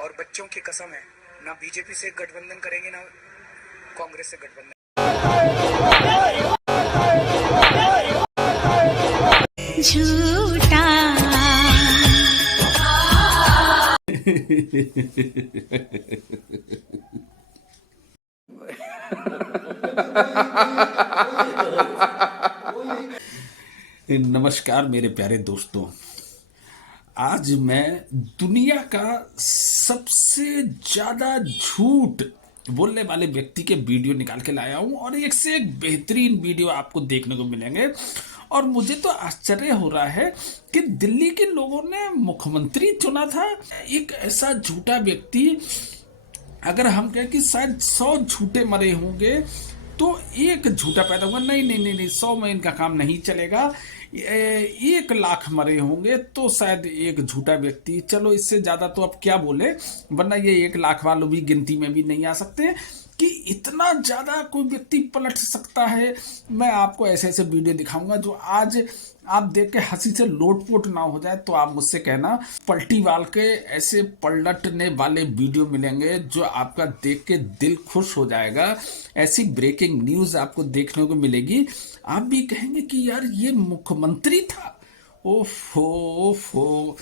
और बच्चों की कसम है, ना बीजेपी से गठबंधन करेंगे ना कांग्रेस से गठबंधन। झूठा नमस्कार मेरे प्यारे दोस्तों। आज मैं दुनिया का सबसे ज्यादा झूठ बोलने वाले व्यक्ति के वीडियो निकाल के लाया हूं और एक से एक बेहतरीन वीडियो आपको देखने को मिलेंगे। और मुझे तो आश्चर्य हो रहा है कि दिल्ली के लोगों ने मुख्यमंत्री चुना था। एक ऐसा झूठा व्यक्ति, अगर हम कहें कि शायद 100 झूठे मरे होंगे तो एक झूठा पैदा हुआ। नहीं, 100 में इनका काम नहीं चलेगा। 1 लाख मरे होंगे तो शायद एक झूठा व्यक्ति, चलो इससे ज्यादा तो अब क्या बोले, वरना ये 1 लाख वालों भी गिनती में भी नहीं आ सकते कि इतना ज्यादा कोई व्यक्ति पलट सकता है। मैं आपको ऐसे ऐसे वीडियो दिखाऊंगा जो आज आप देख के हंसी से लोटपोट ना हो जाए तो आप मुझसे कहना। पलटी वाल के ऐसे पलटने वाले वीडियो मिलेंगे जो आपका देख के दिल खुश हो जाएगा। ऐसी ब्रेकिंग न्यूज आपको देखने को मिलेगी, आप भी कहेंगे कि यार ये मुख्यमंत्री था। ओफो,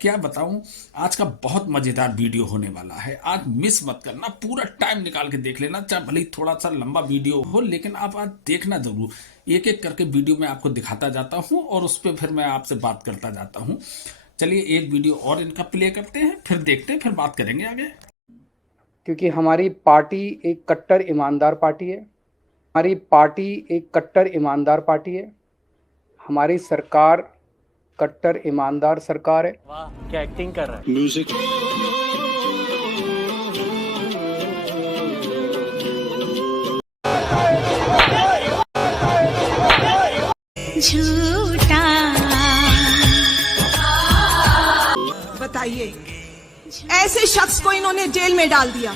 क्या बताऊं। आज का बहुत मजेदार वीडियो होने वाला है, आज मिस मत करना, पूरा टाइम निकाल के देख लेना। चाहे भले थोड़ा सा लंबा वीडियो हो लेकिन आप आज देखना जरूर। एक एक करके वीडियो में आपको दिखाता जाता हूं और उस पर फिर मैं आपसे बात करता जाता हूं। चलिए एक वीडियो और इनका प्ले करते हैं, फिर देखते हैं, फिर बात करेंगे आगे। क्योंकि हमारी पार्टी एक कट्टर ईमानदार पार्टी है। हमारी पार्टी एक कट्टर ईमानदार पार्टी है। हमारी सरकार कट्टर ईमानदार सरकार है। वाह क्या एक्टिंग कर रहा है। म्यूजिक झूठा बताइए, ऐसे शख्स को इन्होंने जेल में डाल दिया।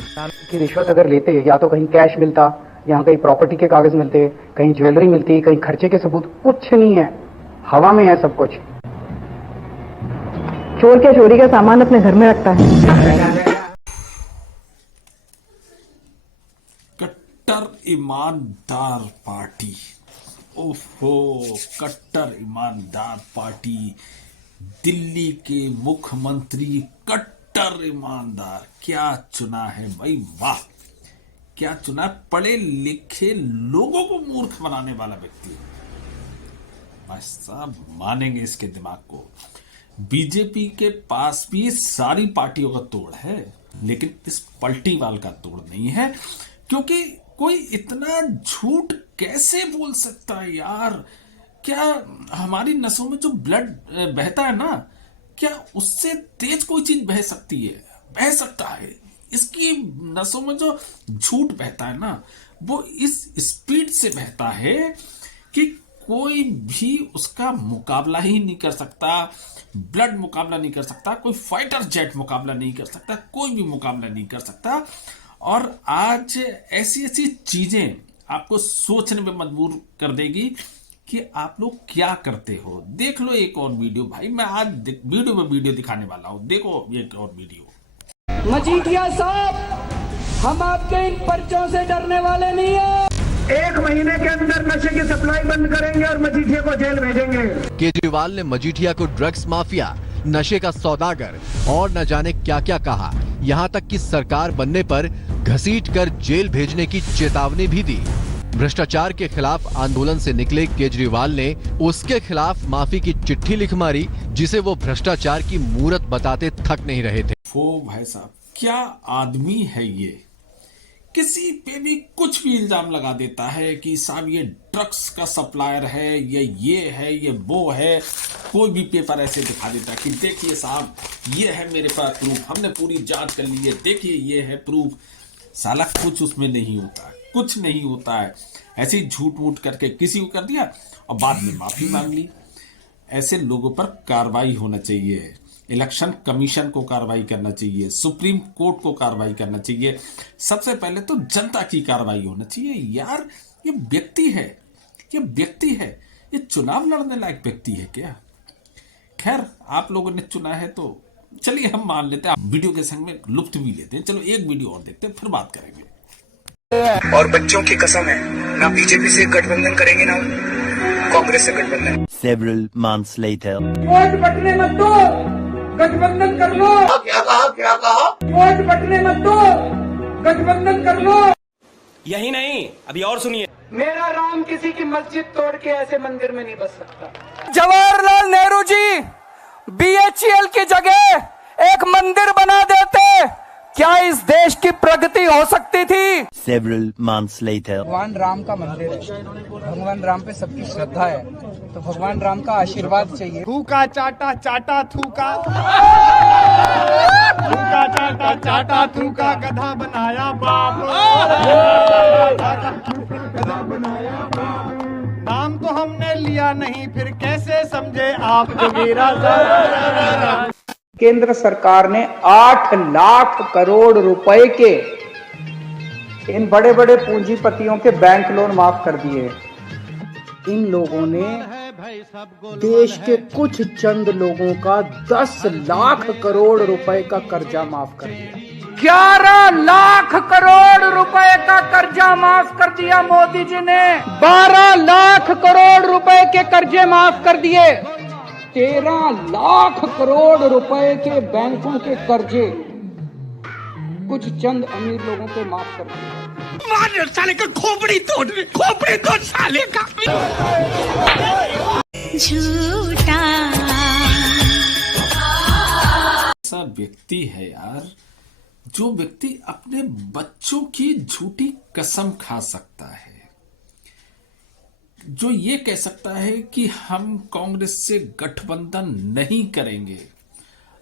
कि रिश्वत अगर लेते या तो कहीं कैश मिलता, यहाँ कहीं प्रॉपर्टी के कागज मिलते, कहीं ज्वेलरी मिलती, कहीं खर्चे के सबूत, कुछ नहीं है, हवा में है सब कुछ। चोर क्या चोरी का सामान अपने घर में रखता है। कट्टर ईमानदार पार्टी, ओहो, कट्टर ईमानदार पार्टी, दिल्ली के मुख्यमंत्री कट्टर ईमानदार। क्या चुना है भाई, वाह क्या चुना। पढ़े लिखे लोगों को मूर्ख बनाने वाला व्यक्ति, बस सब मानेंगे इसके दिमाग को। बीजेपी के पास भी सारी पार्टियों का तोड़ है लेकिन इस पलटीवाल का तोड़ नहीं है। क्योंकि कोई इतना झूठ कैसे बोल सकता है यार। क्या हमारी नसों में जो ब्लड बहता है ना, क्या उससे तेज कोई चीज बह सकती है? बह सकता है। इसकी नसों में जो झूठ बहता है ना, वो इस स्पीड से बहता है कि कोई भी उसका मुकाबला ही नहीं कर सकता। ब्लड मुकाबला नहीं कर सकता, कोई फाइटर जेट मुकाबला नहीं कर सकता, कोई भी मुकाबला नहीं कर सकता। और आज ऐसी ऐसी चीजें आपको सोचने में मजबूर कर देगी कि आप लोग क्या करते हो। देख लो एक और वीडियो भाई, मैं आज वीडियो में वीडियो दिखाने वाला हूं, देखो एक और वीडियो। मजीठिया साहब, हम आपके इन पर्चों से डरने वाले नहीं है। 1 महीने के अंदर नशे की सप्लाई बंद करेंगे और मजीठिया को जेल भेजेंगे। केजरीवाल ने मजीठिया को ड्रग्स माफिया, नशे का सौदागर और न जाने क्या क्या कहा। यहाँ तक कि सरकार बनने पर घसीटकर जेल भेजने की चेतावनी भी दी। भ्रष्टाचार के खिलाफ आंदोलन से निकले केजरीवाल ने उसके खिलाफ माफी की चिट्ठी लिख मारी, जिसे वो भ्रष्टाचार की मूरत बताते थक नहीं रहे थे। ओ भाई साहब, क्या आदमी है ये। किसी पे भी कुछ भी इल्जाम लगा देता है कि साहब ये ड्रग्स का सप्लायर है, ये है, ये वो है। कोई भी पेपर ऐसे दिखा देता है कि देखिए साहब ये है मेरे पास प्रूफ, हमने पूरी जांच कर ली है, देखिए ये है प्रूफ। साला कुछ उसमें नहीं होता है, कुछ नहीं होता है। ऐसे ही झूठ मूठ करके किसी को कर दिया और बाद में माफी मांग ली। ऐसे लोगों पर कार्रवाई होना चाहिए। इलेक्शन कमीशन को कार्रवाई करना चाहिए, सुप्रीम कोर्ट को कार्रवाई करना चाहिए। सबसे पहले तो जनता की कार्रवाई होना चाहिए। यार ये व्यक्ति है, ये चुनाव लड़ने लायक व्यक्ति है क्या? खैर आप लोगों ने चुना है तो चलिए हम मान लेते हैं, वीडियो के संग में लुत्फ भी लेते हैं। चलो एक वीडियो और देखते हैं, फिर बात करेंगे। और बच्चों की कसम है, ना बीजेपी से गठबंधन करेंगे ना कांग्रेस से गठबंधन। Several months later. वोट बटने मत दो, गठबंधन कर लो। क्या कहा? वोट बटने मत दो, गठबंधन कर लो। यही नहीं, अभी और सुनिए। मेरा राम किसी की मस्जिद तोड़ के ऐसे मंदिर में नहीं बस सकता। जवाहरलाल नेहरू जी BHEL की जगह एक मंदिर बना देते, क्या इस देश की प्रगति हो सकती थी? Several months later. भगवान राम का मंदिर है, भगवान राम पे सबकी श्रद्धा है, तो भगवान राम का आशीर्वाद चाहिए। थूका चाटा चाटा थूका, थूका चाटा चाटा थूका, गधा बनाया बाप, गधा बनाया बाप। नाम तो हमने लिया नहीं, फिर कैसे समझे आप जोगीरा साहब। केंद्र सरकार ने 8 लाख करोड़ रुपए के इन बड़े बड़े पूंजीपतियों के बैंक लोन माफ कर दिए। इन लोगों ने देश के कुछ चंद लोगों का 10 लाख करोड़ रुपए का कर्जा माफ कर दिया। 11 लाख करोड़ रुपए का कर्जा माफ कर दिया मोदी जी ने। 12 लाख करोड़ रुपए के कर्जे माफ कर दिए। 13 लाख करोड़ रुपए के बैंकों के कर्जे कुछ चंद अमीर लोगों पे माफ कर दिए। साले का खोपड़ी तोड़ साले का। झूठा ऐसा व्यक्ति है यार, जो व्यक्ति अपने बच्चों की झूठी कसम खा सकता है, जो ये कह सकता है कि हम कांग्रेस से गठबंधन नहीं करेंगे।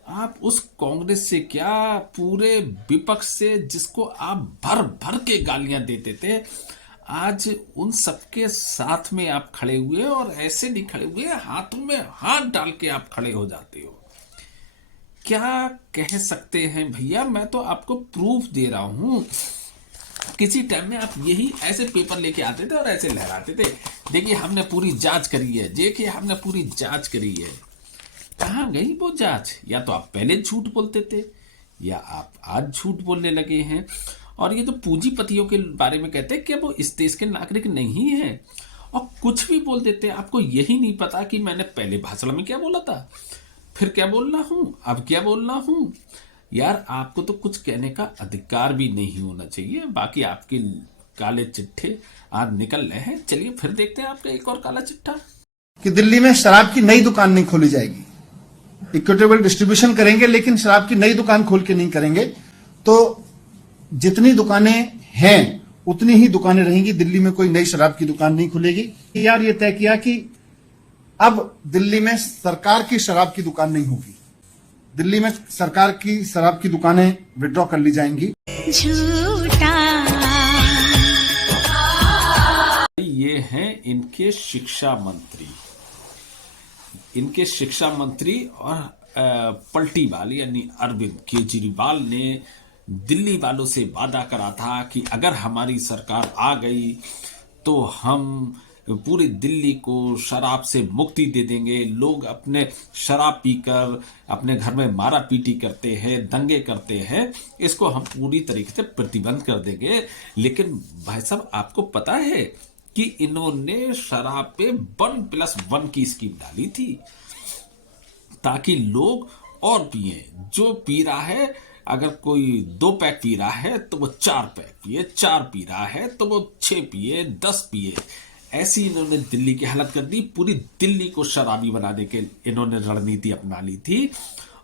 आप उस कांग्रेस से क्या, पूरे विपक्ष से जिसको आप भर भर के गालियां देते थे, आज उन सबके साथ में आप खड़े हुए, और ऐसे नहीं खड़े हुए, हाथों में हाथ डाल के आप खड़े हो जाते हो। क्या कह सकते हैं भैया, मैं तो आपको प्रूफ दे रहा हूं। किसी टाइम में आप यही ऐसे पेपर लेके आते थे और ऐसे लहराते थे, देखिए हमने पूरी जांच करी है, देखिए हमने पूरी जांच करी है। कहाँ गई वो जांच? या तो आप पहले झूठ बोलते थे, या आप आज झूठ बोलने लगे हैं। और ये तो पूंजीपतियों के बारे में कहते हैं कि वो इस देश के नागरिक नहीं है, और कुछ भी बोल देते हैं। आपको यही नहीं पता कि मैंने पहले भाषण में क्या बोला था, फिर क्या बोलना हूं, अब क्या बोलना हूं। यार आपको तो कुछ कहने का अधिकार भी नहीं होना चाहिए। बाकी आपके काले चिट्ठे आज निकल रहे हैं। चलिए फिर देखते हैं आपका एक और काला चिट्ठा। कि दिल्ली में शराब की नई दुकान नहीं खोली जाएगी, इक्विटेबल डिस्ट्रीब्यूशन करेंगे, लेकिन शराब की नई दुकान खोल के नहीं करेंगे। तो जितनी दुकानें हैं उतनी ही दुकानें रहेंगी, दिल्ली में कोई नई शराब की दुकान नहीं खुलेगी। यार ये तय किया कि अब दिल्ली में सरकार की शराब की दुकान नहीं होगी, दिल्ली में सरकार की शराब की दुकानें विड्रॉ कर ली जाएंगी। झूठा ये हैं इनके शिक्षा मंत्री, इनके शिक्षा मंत्री और पलटीवाल यानी अरविंद केजरीवाल ने दिल्ली वालों से वादा करा था कि अगर हमारी सरकार आ गई तो हम पूरी दिल्ली को शराब से मुक्ति दे देंगे। लोग अपने शराब पीकर अपने घर में मारा पीटी करते हैं, दंगे करते हैं, इसको हम पूरी तरीके से प्रतिबंध कर देंगे। लेकिन भाई साहब आपको पता है कि इन्होंने शराब पे 1+1 की स्कीम डाली थी, ताकि लोग और पिए। जो पी रहा है, अगर कोई 2 पैक पी रहा है तो वो 4 पैक पिए, 4 पी रहा है तो वो 6 पिए, 10 पिए। ऐसी इन्होंने दिल्ली की हालत कर दी। पूरी दिल्ली को शराबी बनाने के इन्होंने रणनीति अपना ली थी,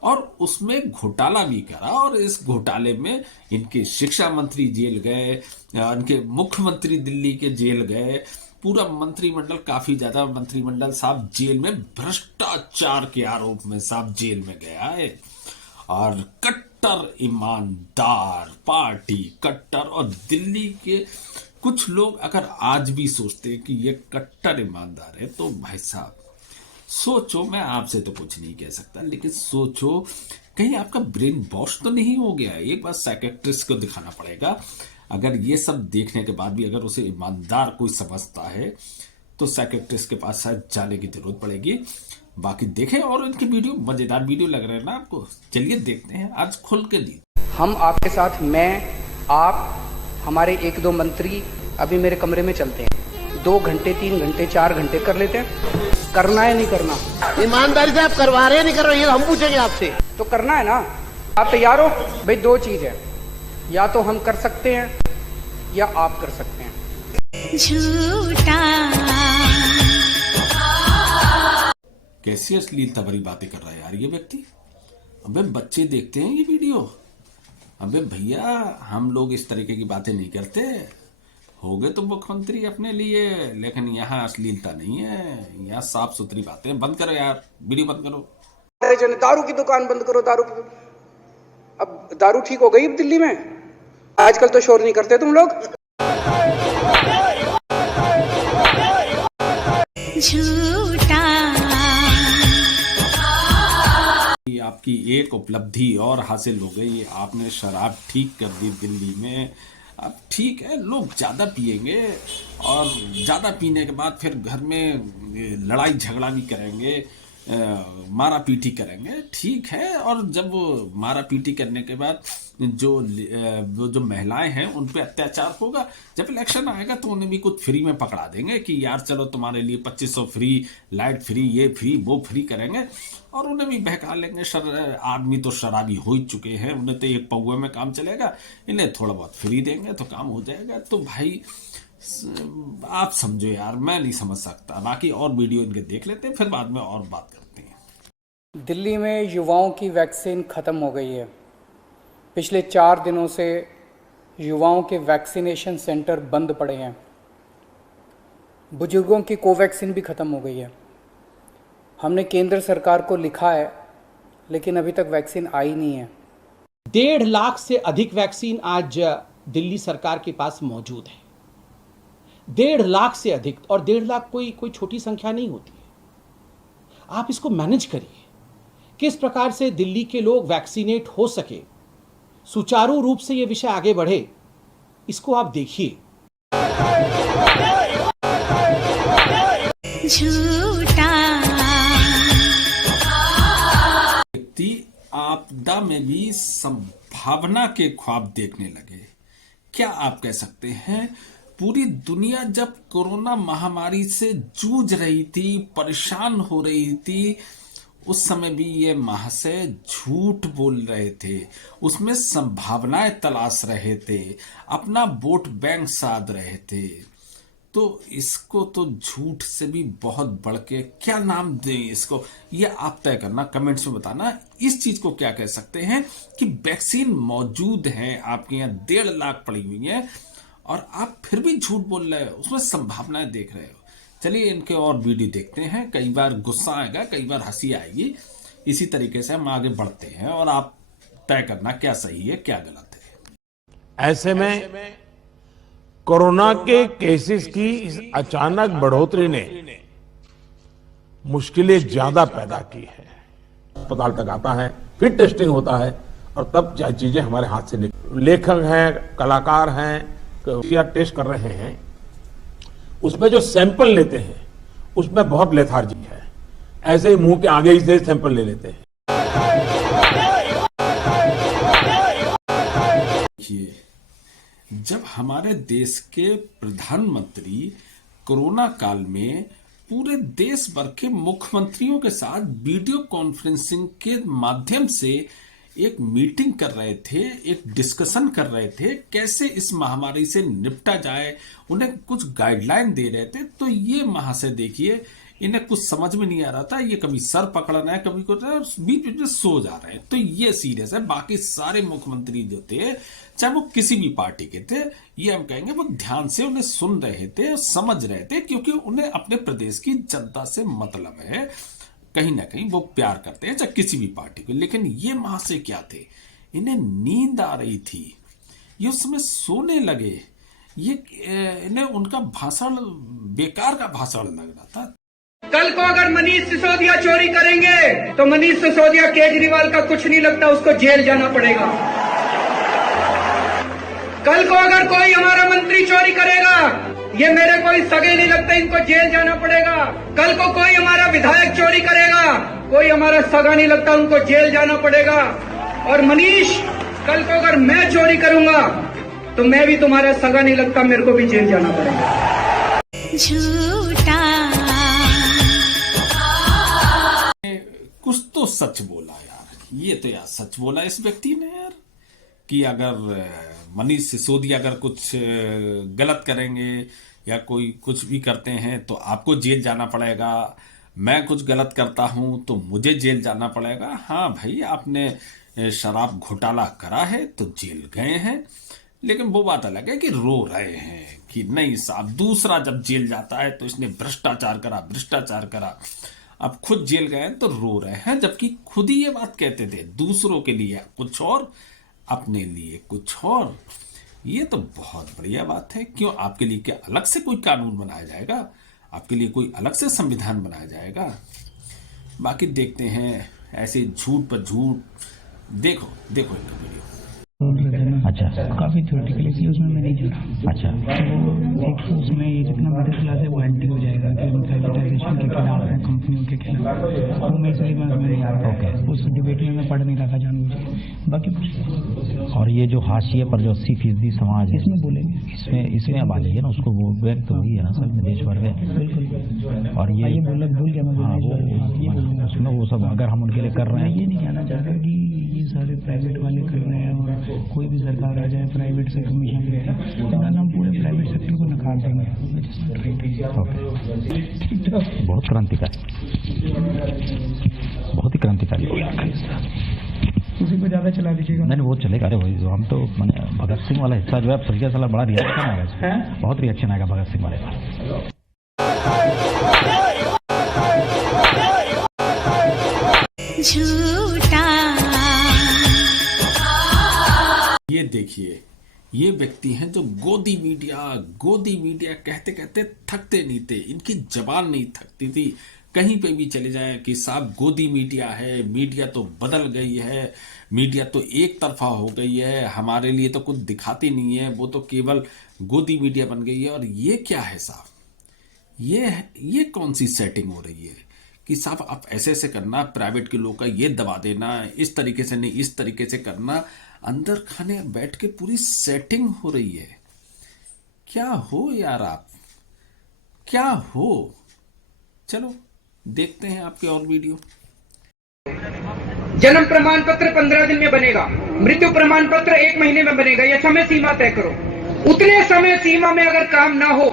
और उसमें घोटाला भी करा। और इस घोटाले में इनके शिक्षा मंत्री जेल गए, इनके मुख्यमंत्री दिल्ली के जेल गए, पूरा मंत्रिमंडल, काफी ज्यादा मंत्रिमंडल साहब जेल में, भ्रष्टाचार के आरोप में साहब जेल में गया है। और कट्टर ईमानदार पार्टी, कट्टर, और दिल्ली के कुछ लोग अगर आज भी सोचते हैं कि ये कट्टर ईमानदार है, तो भाई साहब सोचो, मैं आपसे तो कुछ नहीं कह सकता, लेकिन सोचो कहीं आपका ब्रेन वॉश तो नहीं हो गया है। एक बार साइकेट्रिस्ट को दिखाना पड़ेगा। अगर ये सब देखने के बाद भी अगर उसे ईमानदार कोई समझता है तो साइकेट्रिस्ट के पास शायद जाने की जरूरत पड़ेगी, बाकी देखें और इनकी वीडियो, मजेदार वीडियो लग रहे हैं ना आपको, चलिए देखते हैं आज खुल के दी। हम आपके साथ, मैं, आप, हमारे 1-2 मंत्री अभी मेरे कमरे में चलते हैं, 2 घंटे 3 घंटे 4 घंटे कर लेते हैं। करना है नहीं करना, ईमानदारी से आप करवा रहे हैं नहीं कर रहे, हम पूछेंगे आपसे। तो करना है ना। आप तैयार हो भाई? 2 चीज है, या तो हम कर सकते हैं या आप कर सकते हैं। झूठा कैसी अश्लीलता भरी बातें कर रहा है यार ये व्यक्ति। अबे बच्चे देखते हैं ये वीडियो। अबे भैया, हम लोग इस तरीके की बातें नहीं करते। हो गए तो मुख्यमंत्री अपने लिए, लेकिन यहाँ अश्लीलता नहीं है, यहाँ साफ सुथरी बातें। बंद करो यार, वीडियो बंद करो। दारू की दुकान बंद करो, दारू की। अब दारू ठीक हो गई दिल्ली में? आजकल तो शोर नहीं करते तुम लोग। झूठा आपकी एक उपलब्धि और हासिल हो गई, आपने शराब ठीक कर दी दिल्ली में। अब ठीक है, लोग ज़्यादा पिएंगे और ज़्यादा पीने के बाद फिर घर में लड़ाई झगड़ा भी करेंगे, मारा पीटी करेंगे, ठीक है। और जब मारा पीटी करने के बाद जो महिलाएं हैं उन पे अत्याचार होगा, जब इलेक्शन आएगा तो उन्हें भी कुछ फ्री में पकड़ा देंगे कि यार चलो तुम्हारे लिए 2500 फ्री, लाइट फ्री, ये फ्री, वो फ्री करेंगे और उन्हें भी बहका लेंगे। आदमी तो शराबी हो ही चुके हैं, उन्हें तो एक पौवे में काम चलेगा, इन्हें थोड़ा बहुत फ्री देंगे तो काम हो जाएगा। तो भाई आप समझो यार, मैं नहीं समझ सकता। बाकी और वीडियो इनके देख लेते हैं, फिर बाद में और बात करते हैं। दिल्ली में युवाओं की वैक्सीन ख़त्म हो गई है। पिछले 4 दिनों से युवाओं के वैक्सीनेशन सेंटर बंद पड़े हैं। बुजुर्गों की कोवैक्सीन भी ख़त्म हो गई है। हमने केंद्र सरकार को लिखा है, लेकिन अभी तक वैक्सीन आई नहीं है। 1.5 लाख से अधिक वैक्सीन आज दिल्ली सरकार के पास मौजूद है। 1.5 लाख से अधिक, और 1.5 लाख कोई छोटी संख्या नहीं होती है। आप इसको मैनेज करिए, किस प्रकार से दिल्ली के लोग वैक्सीनेट हो सके, सुचारू रूप से ये विषय आगे बढ़े, इसको आप देखिए। झूठा व्यक्ति आपदा में भी संभावना के ख्वाब देखने लगे। क्या आप कह सकते हैं? पूरी दुनिया जब कोरोना महामारी से जूझ रही थी, परेशान हो रही थी, उस समय भी ये महाशय झूठ बोल रहे थे, उसमें संभावनाएं तलाश रहे थे, अपना वोट बैंक साध रहे थे। तो इसको तो झूठ से भी बहुत बढ़ के क्या नाम दें इसको, ये आप तय करना, कमेंट्स में बताना। इस चीज को क्या कह सकते हैं कि वैक्सीन मौजूद है, आपके यहाँ 1.5 लाख पड़ी हुई है और आप फिर भी झूठ बोल रहे हो, उसमें संभावनाएं देख रहे हो। चलिए इनके और वीडियो देखते हैं, कई बार गुस्सा आएगा, कई बार हंसी आएगी। इसी तरीके से हम आगे बढ़ते हैं और आप तय करना क्या सही है क्या गलत है। ऐसे में कोरोना के केसेस की इस अचानक बढ़ोतरी ने मुश्किलें ज्यादा पैदा की है। अस्पताल तक आता है, फिर टेस्टिंग होता है और तब चीजें हमारे हाथ से निकल। लेखक हैं, कलाकार हैं, टेस्ट कर रहे हैं, उसमें जो सैंपल लेते हैं उसमें बहुत लेथार्जी है। ऐसे ही मुंह के आगे ही से सैंपल ले लेते हैं। जब हमारे देश के प्रधानमंत्री कोरोना काल में पूरे देश भर के मुख्यमंत्रियों के साथ वीडियो कॉन्फ्रेंसिंग के माध्यम से एक मीटिंग कर रहे थे, एक डिस्कशन कर रहे थे, कैसे इस महामारी से निपटा जाए, उन्हें कुछ गाइडलाइन दे रहे थे, तो ये महाशय देखिए, इन्हें कुछ समझ में नहीं आ रहा था। ये कभी सर पकड़ रहे हैं, कभी कुछ, बीच बीच में सो जा रहे हैं। तो ये सीरियस है। बाकी सारे मुख्यमंत्री जो थे, चाहे वो किसी भी पार्टी के थे, ये हम कहेंगे वो ध्यान से उन्हें सुन रहे थे, समझ रहे थे, क्योंकि उन्हें अपने प्रदेश की जनता से मतलब है। कहीं ना कहीं वो प्यार करते हैं, चाहे किसी भी पार्टी को। लेकिन ये महाशय क्या थे, इन्हें नींद आ रही थी, ये उस समय सोने लगे। ये इन्हें उनका भाषण बेकार का भाषण लग रहा था। कल को अगर मनीष सिसोदिया चोरी करेंगे तो मनीष सिसोदिया, केजरीवाल का कुछ नहीं लगता, उसको जेल जाना पड़ेगा। कल को अगर कोई हमारा मंत्री चोरी करेगा, ये मेरे कोई सगे नहीं लगते, इनको जेल जाना पड़ेगा। कल को कोई हमारा विधायक चोरी करेगा, कोई हमारा सगा नहीं लगता, उनको जेल जाना पड़ेगा। और मनीष, कल को अगर मैं चोरी करूंगा तो मैं भी तुम्हारा सगा नहीं लगता, मेरे को भी जेल जाना पड़ेगा। झूठा कुछ तो सच बोला यार, ये तो यार सच बोला इस व्यक्ति ने यार, कि अगर मनीष सिसोदिया अगर कुछ गलत करेंगे या कोई कुछ भी करते हैं तो आपको जेल जाना पड़ेगा, मैं कुछ गलत करता हूं तो मुझे जेल जाना पड़ेगा। हाँ भाई, आपने शराब घोटाला करा है तो जेल गए हैं, लेकिन वो बात अलग है कि रो रहे हैं कि नहीं साहब, दूसरा जब जेल जाता है तो इसने भ्रष्टाचार करा। अब खुद जेल गए तो रो रहे हैं, जबकि खुद ही ये बात कहते थे, दूसरों के लिए कुछ और, अपने लिए कुछ और। ये तो बहुत बढ़िया बात है। क्यों, आपके लिए क्या अलग से कोई कानून बनाया जाएगा? आपके लिए कोई अलग से संविधान बनाया जाएगा? बाकी देखते हैं ऐसे झूठ पर झूठ। देखो इनका वीडियो। अच्छा, काफी थ्योरेटिकली थी, उसमें मैं नहीं जुड़ा। अच्छा, तो एक तो उसमें ये जितना मिडिल क्लास है वो एंटी हो जाएगा कि हम प्राइवेटाइजेशन के खिलाफ हैं, कंपनियों के खिलाफ, वो मैं इसलिए मैं नहीं आ रहा। ओके, उस डिबेट में मैं पढ़ नहीं रहा था जानबूझ, बाकी कुछ। और ये जो हाशिए पर जो 80% समाज है, इसमें बोलेंगे, इसमें अब आ जाइए ना, उसको वो व्यक्त तो वही है ना सर, देश भर में। बिल्कुल। और ये भूल गया मैं, उसमें वो सब अगर हम उनके लिए कर रहे हैं, ये नहीं कहना चाहता कि ये सारे प्राइवेट वाले कर रहे हैं और कोई भी सरकार आ जाए प्राइवेट से कमीशन लेते हैं, तो हम पूरे प्राइवेट सेक्टर को नकार देंगे। बहुत क्रांतिकारी, बहुत ही क्रांतिकारी हो गया। उसी को ज्यादा चला दीजिएगा। नहीं वो चलेगा। अरे वही हम तो मैंने भगत सिंह वाला हिस्सा जो है सरिया साला बड़ा रिएक्शन आएगा, बहुत रिएक्शन आएगा भगत सिंह वाले का। झूठा ये देखिए, ये व्यक्ति हैं जो गोदी मीडिया कहते कहते थकते नहीं थे, इनकी जबान नहीं थकती थी। कहीं पे भी चले जाए कि साहब गोदी मीडिया है, मीडिया तो बदल गई है, मीडिया तो एक तरफा हो गई है, हमारे लिए तो कुछ दिखाती नहीं है, वो तो केवल गोदी मीडिया बन गई है। और ये क्या है साहब, ये कौन सी सेटिंग हो रही है कि साहब आप ऐसे ऐसे करना, प्राइवेट के लोग का ये दबा देना, इस तरीके से नहीं इस तरीके से करना, अंदर खाने बैठ के पूरी सेटिंग हो रही है। क्या हो यार आप, क्या हो? चलो देखते हैं आपके और वीडियो। जन्म प्रमाण पत्र 15 दिन में बनेगा, मृत्यु प्रमाण पत्र 1 महीने में बनेगा, यह समय सीमा तय करो। उतने समय सीमा में अगर काम ना हो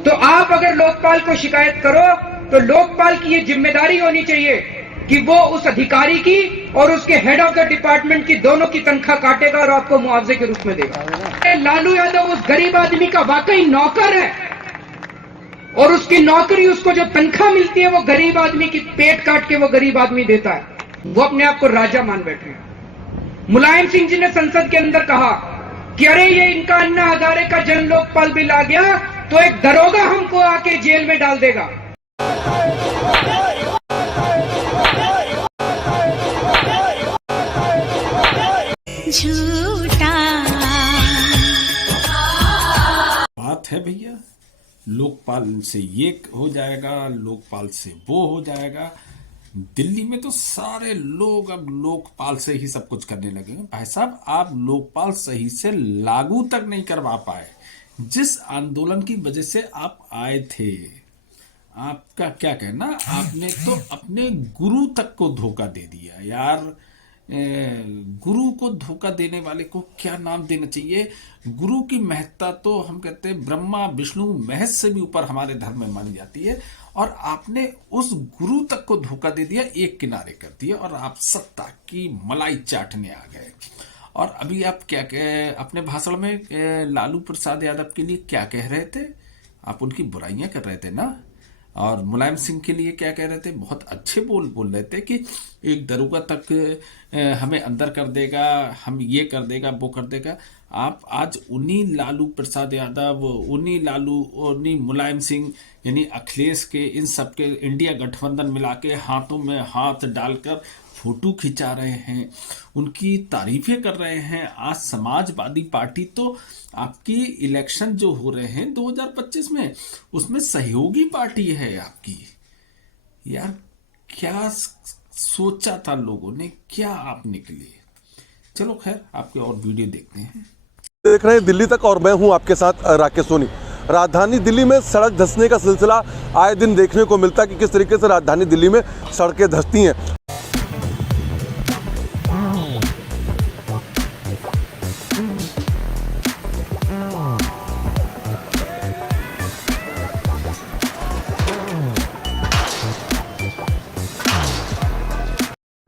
तो आप अगर लोकपाल को शिकायत करो तो लोकपाल की ये जिम्मेदारी होनी चाहिए कि वो उस अधिकारी की और उसके हेड ऑफ द डिपार्टमेंट की दोनों की तनख्वाह काटेगा और आपको मुआवजे के रूप में देगा। लालू यादव उस गरीब आदमी का वाकई नौकर है और उसकी नौकरी, उसको जो तनख्वाह मिलती है वो गरीब आदमी की पेट काट के वो गरीब आदमी देता है। वो अपने आप को राजा मान बैठे हैं। मुलायम सिंह जी ने संसद के अंदर कहा कि अरे ये इनका अन्ना हजारे का जन लोकपाल बिल आ गया तो एक दरोगा हमको आके जेल में डाल देगा। झूठा बात है भैया, लोकपाल से ये हो जाएगा, लोकपाल से वो हो जाएगा। दिल्ली में तो सारे लोग अब लोकपाल से ही सब कुछ करने लगे हैं। भाई साहब, आप लोकपाल सही से लागू तक नहीं करवा पाए। जिस आंदोलन की वजह से आप आए थे, आपका क्या कहना, आपने तो अपने गुरु तक को धोखा दे दिया यार। गुरु को धोखा देने वाले को क्या नाम देना चाहिए? गुरु की महत्ता तो हम कहते हैं ब्रह्मा विष्णु महेश से भी ऊपर हमारे धर्म में मानी जाती है, और आपने उस गुरु तक को धोखा दे दिया, एक किनारे कर दिया और आप सत्ता की मलाई चाटने आ गए। और अभी आप क्या अपने भाषण में लालू प्रसाद यादव के लिए क्या कह रहे थे? आप उनकी बुराइयां कर रहे थे ना। और मुलायम सिंह के लिए क्या कह रहे थे? बहुत अच्छे बोल रहे थे कि एक दरोगा तक हमें अंदर कर देगा, हम ये कर देगा, वो कर देगा। आप आज उन्हीं लालू प्रसाद यादव, उन्हीं मुलायम सिंह यानी अखिलेश के, इन सब के इंडिया गठबंधन मिला के हाथों में हाथ डालकर फोटो खिंचा रहे हैं, उनकी तारीफें कर रहे हैं। आज समाजवादी पार्टी तो आपकी इलेक्शन जो हो रहे हैं 2025 में, उसमें सहयोगी पार्टी है आपकी। यार क्या सोचा था लोगों ने, क्या आप निकले। चलो खैर, आपके और वीडियो देखते हैं। देख रहे हैं दिल्ली तक और मैं हूं आपके साथ राकेश सोनी। राजधानी दिल्ली में सड़क धंसने का सिलसिला आए दिन देखने को मिलता है कि किस तरीके से राजधानी दिल्ली में सड़कें धंसती हैं।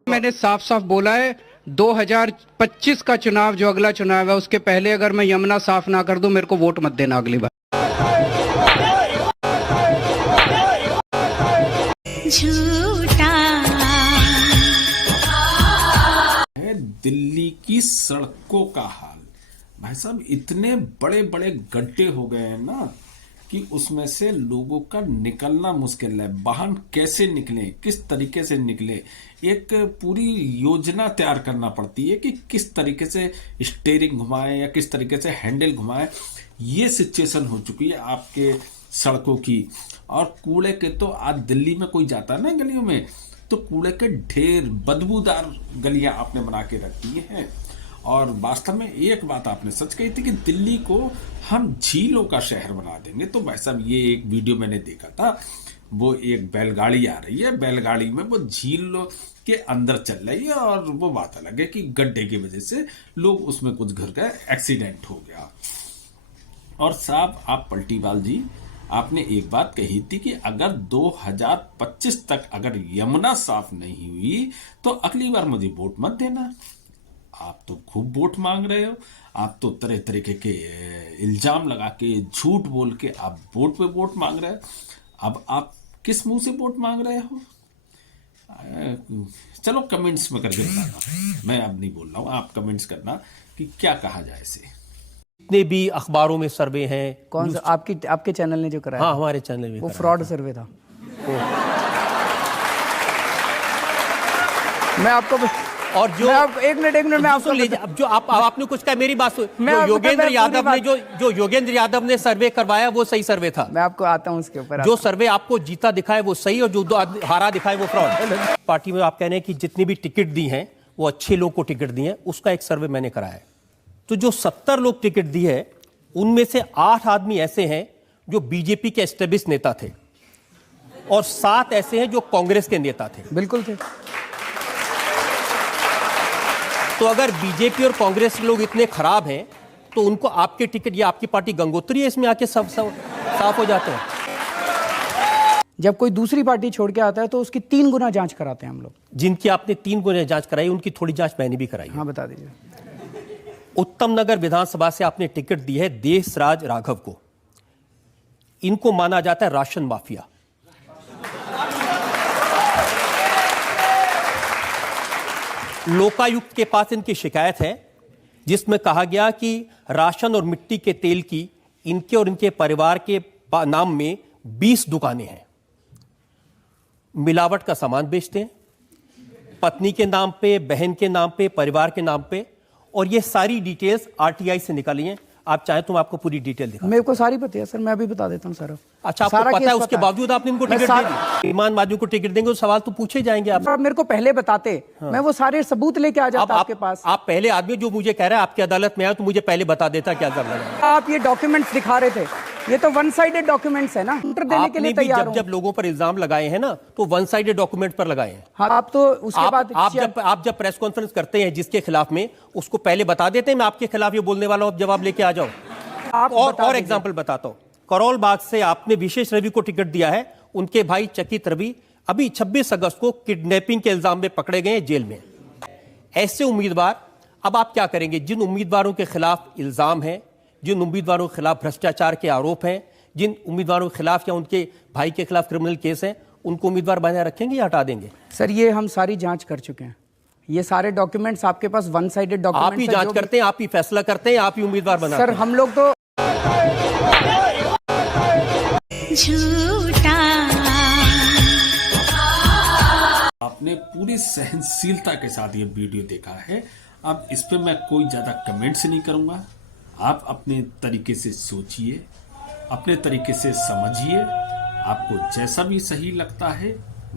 मैंने साफ साफ बोला है 2025 का चुनाव जो अगला चुनाव है उसके पहले अगर मैं यमुना साफ ना कर दूं, मेरे को वोट मत देना अगली बार। झूठा है दिल्ली की सड़कों का हाल। भाई साहब, इतने बड़े बड़े गड्ढे हो गए हैं ना कि उसमें से लोगों का निकलना मुश्किल है। वाहन कैसे निकले, किस तरीके से निकले, एक पूरी योजना तैयार करना पड़ती है कि किस तरीके से स्टीयरिंग घुमाएं या किस तरीके से हैंडल घुमाएं। ये सिचुएशन हो चुकी है आपके सड़कों की। और कूड़े के तो आज दिल्ली में कोई जाता है ना गलियों में, तो कूड़े के ढेर, बदबूदार गलियां आपने बना के रख दी हैं। और वास्तव में एक बात आपने सच कही थी कि दिल्ली को हम झीलों का शहर बना देंगे। तो भाई साहब, ये एक वीडियो मैंने देखा था, वो एक बैलगाड़ी आ रही है, बैलगाड़ी में वो झील के अंदर चल रही है और वो बात अलग है कि गड्ढे की वजह से लोग उसमें कुछ घिर गए, एक्सीडेंट हो गया। और साहब, आप पलटीवाल जी, आपने एक बात कही थी कि अगर 2025 तक अगर यमुना साफ नहीं हुई तो अगली बार मुझे वोट मत देना। आप तो खूब वोट मांग रहे हो, आप तो तरह तरीके के इल्जाम लगा के, झूठ बोल के आप वोट पे वोट मांग रहे हो। अब आप किस मुंह से वोट मांग रहे हो? चलो कमेंट्स में करके बताना, मैं अब नहीं बोल रहा हूँ, आप कमेंट्स करना कि क्या कहा जाए इसे। जितने भी अखबारों में सर्वे हैं, कौन सा आपके चैनल ने जो कराया? हाँ, हमारे चैनल में वो फ्रॉड सर्वे था। मैं आपको और जो एक मिनट मैं आपको अब जो आपने कुछ कहा, मेरी बात सुन। योगेंद्र यादव ने सर्वे करवाया वो सही सर्वे था। मैं आपको आता हूं उसके ऊपर। जो सर्वे आपको जीता दिखाए वो सही, और जो हारा दिखाए वो फ्रॉड। पार्टी में आप कह रहे हैं कि जितनी भी टिकट दी हैं वो अच्छे लोग को टिकट दी है, उसका एक सर्वे मैंने कराया है। तो जो 70 लोग टिकट दी है उनमें से 8 आदमी ऐसे हैं जो बीजेपी के एस्टेब्लिश नेता थे और 7 ऐसे हैं जो कांग्रेस के नेता थे। बिल्कुल थे। तो अगर बीजेपी और कांग्रेस के लोग इतने खराब हैं तो उनको आपके टिकट या आपकी पार्टी गंगोत्री है इसमें आके सब साफ हो जाते हैं। जब कोई दूसरी पार्टी छोड़ के आता है तो उसकी 3 गुना जांच कराते हैं हम लोग। जिनकी आपने 3 गुना जांच कराई उनकी थोड़ी जांच मैंने भी कराई। हाँ, बता दीजिए। उत्तम नगर विधानसभा से आपने टिकट दी है देशराज राघव को। इनको माना जाता है राशन माफिया। लोकायुक्त के पास इनकी शिकायत है जिसमें कहा गया कि राशन और मिट्टी के तेल की इनके और इनके परिवार के नाम में 20 दुकानें हैं। मिलावट का सामान बेचते हैं, पत्नी के नाम पे, बहन के नाम पे, परिवार के नाम पे, और ये सारी डिटेल्स आरटीआई से निकाली हैं। आप चाहें तो मैं आपको पूरी डिटेल दिखा। मेरे को सारी पता है सर, मैं भी बता देता हूं सारा। अच्छा, आपको पता है, उसके बावजूद आपने इनको टिकट दे दी। ईमान आदमी को टिकट देंगे तो सवाल तो पूछे जाएंगे। आप मेरे को पहले बताते, मैं वो सारे सबूत लेके आ जाता आपके पास। आप पहले आदमी जो मुझे कह रहा है आपकी अदालत में आया तो मुझे पहले बता देता क्या करना है। आप ये डॉक्यूमेंट्स दिखा रहे थे, ये तो वन साइडेड डॉक्यूमेंट्स है ना, देने के लिए तैयार हूं। जब लोगों पर इल्जाम लगाए हैं ना तो वन साइडेड डॉक्यूमेंट पर लगाए हैं। हाँ, आप तो उसके बाद आप जब प्रेस कॉन्फ्रेंस करते हैं जिसके खिलाफ में, उसको पहले बता देते हैं मैं आपके खिलाफ ये बोलने वाला हूं, जवाब लेके आ जाओ। और एग्जाम्पल बताता हूं। करोल बाग से आपने विशेष रवि को टिकट दिया है। उनके भाई चकित रवि अभी 26 अगस्त को किडनैपिंग के इल्जाम में पकड़े गए हैं जेल में। ऐसे उम्मीदवार, अब आप क्या करेंगे? जिन उम्मीदवारों के खिलाफ इल्जाम है, जिन उम्मीदवारों के खिलाफ भ्रष्टाचार के आरोप हैं, जिन उम्मीदवारों के खिलाफ या उनके भाई के खिलाफ क्रिमिनल केस हैं, उनको उम्मीदवार बनाए रखेंगे या हटा देंगे? सर, ये हम सारी जांच कर चुके हैं। ये सारे डॉक्यूमेंट्स आपके पास वन साइडेड डॉक्यूमेंट्स। आप ही जांच करते हैं, आप ही फैसला करते हैं, आप ही उम्मीदवार बनाते हैं। सर, हम लोग तो झूठा। आप आपने पूरी सहनशीलता के साथ ये वीडियो देखा है। अब इस पे मैं कोई ज़्यादा कमेंट्स नहीं करूँगा। आप अपने तरीके से सोचिए, अपने तरीके से समझिए। आपको जैसा भी सही लगता है,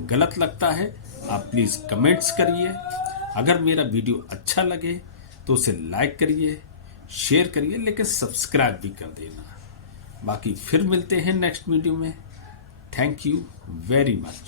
गलत लगता है, आप प्लीज़ कमेंट्स करिए। अगर मेरा वीडियो अच्छा लगे तो उसे लाइक करिए, शेयर करिए, लेकिन सब्सक्राइब भी कर देना। बाकी फिर मिलते हैं नेक्स्ट वीडियो में। Thank you very much.